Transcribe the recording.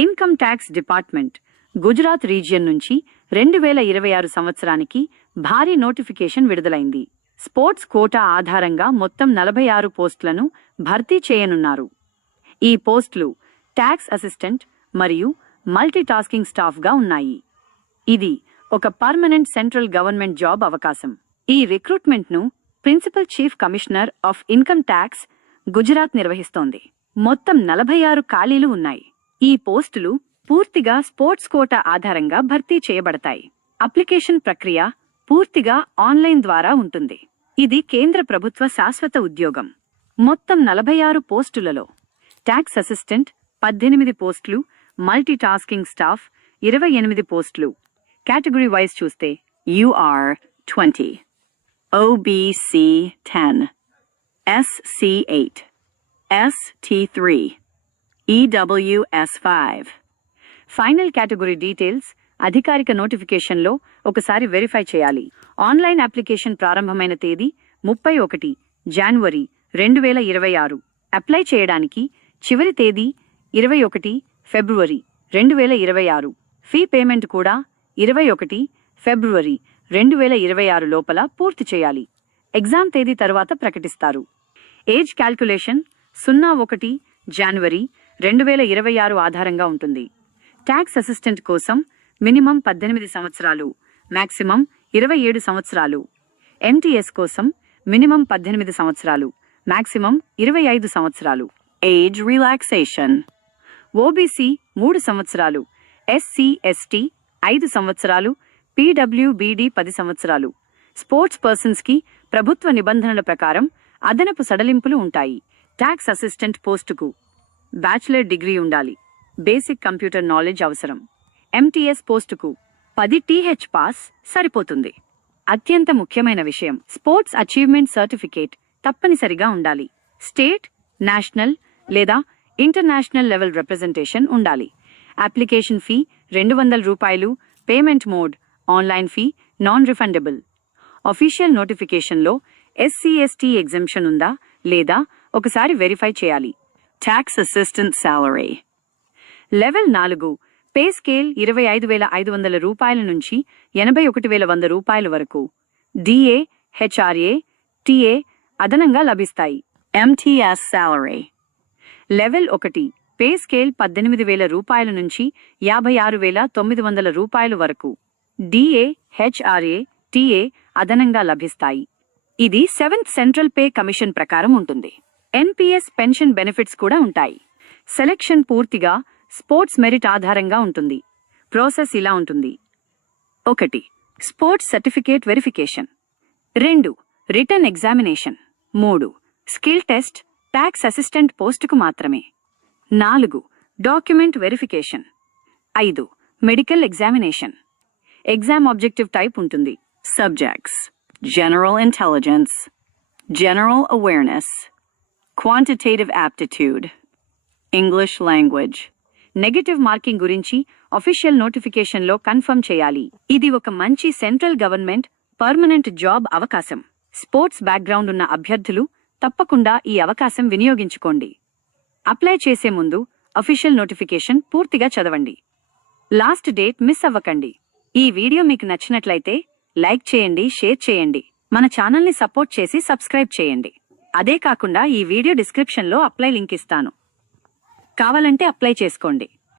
Income tax department Gujarat region నుంచి 2026 సంవత్సరానికి భారీ నోటిఫికేషన్ విడుదలైంది. స్పోర్ట్స్ కోటా ఆధారంగా మొత్తం 46 పోస్టులను భర్తీ చేయనున్నారు. ఈ పోస్టులు ట్యాక్స్ అసిస్టెంట్ మరియు మల్టీటాస్కింగ్ స్టాఫ్గా ఉన్నాయి. ఇది ఒక పర్మనెంట్ సెంట్రల్ గవర్నమెంట్ జాబ్ అవకాశం. ఈ రిక్రూట్మెంట్ను principal chief commissioner of income tax Gujarat నిర్వహిస్తోంది. మొత్తం 46 ఖాళీలు ఉన్నాయి. ఈ పోస్టులు పూర్తిగా స్పోర్ట్స్ కోటా ఆధారంగా భర్తీ చేయబడతాయి. అప్లికేషన్ ప్రక్రియ పూర్తిగా ఆన్లైన్ ద్వారా ఉంటుంది. ఇది కేంద్ర ప్రభుత్వ శాశ్వత ఉద్యోగం. మొత్తం 46 పోస్టులలో ట్యాక్స్ అసిస్టెంట్ 18 పోస్టులు, మల్టీటాస్కింగ్ స్టాఫ్ 28 పోస్టులు. కేటగిరీ వైజ్ చూస్తే UR 20, OBC 10, SC 8, ST 3, EWS 5. Final category details అధికారిక నోటిఫికేషన్లో ఒకసారి వెరిఫై చేయాలి. ఆన్లైన్ అప్లికేషన్ ప్రారంభమైన తేదీ 31 జనవరి 2026. అప్లై చేయడానికి చివరి తేదీ 21 ఫిబ్రవరి 2026. ఫీ పేమెంట్ కూడా 21 ఫిబ్రవరి 2026 లోపల పూర్తి చేయాలి. ఎగ్జామ్ తేదీ తర్వాత ప్రకటిస్తారు. ఏజ్ క్యాల్కులేషన్ 01 జనవరి 2026 ఆధారంగా ఉంటుంది. ట్యాక్స్ అసిస్టెంట్ కోసం మినిమం 18 సంవత్సరాలు, మాక్సిమం 27 సంవత్సరాలు. ఎంటీఎస్ కోసం మినిమం 18 సంవత్సరాలు, మాక్సిమం 25 సంవత్సరాలు. ఏజ్ రిలాక్సేషన్ ఓబీసీ 3 సంవత్సరాలు, ఎస్సీ ఎస్టీ 5 సంవత్సరాలు, పీడబ్ల్యూబీడీ 10 సంవత్సరాలు. స్పోర్ట్స్ పర్సన్స్కి ప్రభుత్వ నిబంధనల ప్రకారం అదనపు సడలింపులు ఉంటాయి. ట్యాక్స్ అసిస్టెంట్ పోస్టుకు బ్యాచిలర్ డిగ్రీ ఉండాలి. బేసిక్ కంప్యూటర్ నాలెడ్జ్ అవసరం. ఎంటీఎస్ పోస్టుకు 10 TH పాస్ సరిపోతుంది. అత్యంత ముఖ్యమైన విషయం, స్పోర్ట్స్ అచీవ్మెంట్ సర్టిఫికేట్ తప్పనిసరిగా ఉండాలి. స్టేట్, నేషనల్ లేదా ఇంటర్నేషనల్ లెవెల్ రిప్రజెంటేషన్ ఉండాలి. అప్లికేషన్ ఫీ 200 రూపాయలు. Payment mode online fee, non refundable. Official నోటిఫికేషన్లో SC ST ఎగ్జంప్షన్ ఉందా లేదా ఒకసారి వెరిఫై చేయాలి. Tax assistant salary level 4 pay scale 25,500 రూపాయల నుంచి 81,100 రూపాయల వరకు. DA, HRA, TA అదనంగా లభిస్తాయి. MTS salary level 1 pay scale 18,000 రూపాయల నుంచి 56,900 రూపాయల వరకు. DA, HRA, TA అదనంగా లభిస్తాయి. ఇది 7th సెంట్రల్ పే కమిషన్ ప్రకారం ఉంటుంది. NPS పెన్షన్ బెనిఫిట్స్ కూడా ఉంటాయి. సెలెక్షన్ పూర్తిగా స్పోర్ట్స్ మెరిట్ ఆధారంగా ఉంటుంది. ప్రాసెస్ ఇలా ఉంటుంది: 1 sports certificate verification, 2 written examination, 3 skill test tax assistant పోస్టుకు మాత్రమే, 4 document verification, 5 medical examination. Exam objective type ఉంటుంది: subjects general intelligence, general awareness, quantitative aptitude, English language. Negative marking గురించి official నోటిఫికేషన్లో confirm చేయాలి. ఇది ఒక మంచి సెంట్రల్ గవర్నమెంట్ పర్మనెంట్ జాబ్ అవకాశం. స్పోర్ట్స్ బ్యాక్గ్రౌండ్ ఉన్న అభ్యర్థులు తప్పకుండా ఈ అవకాశం వినియోగించుకోండి. అప్లై చేసే ముందు అఫీషియల్ నోటిఫికేషన్ పూర్తిగా చదవండి. లాస్ట్ డేట్ మిస్ అవ్వకండి. ఈ వీడియో మీకు నచ్చినట్లయితే లైక్ చేయండి, షేర్ చేయండి. మన ఛానల్ని సపోర్ట్ చేసి సబ్స్క్రైబ్ చేయండి. అదే కాకుండా ఈ వీడియో డిస్క్రిప్షన్లో అప్లై లింక్ ఇస్తాను. కావాలంటే అప్లై చేసుకోండి.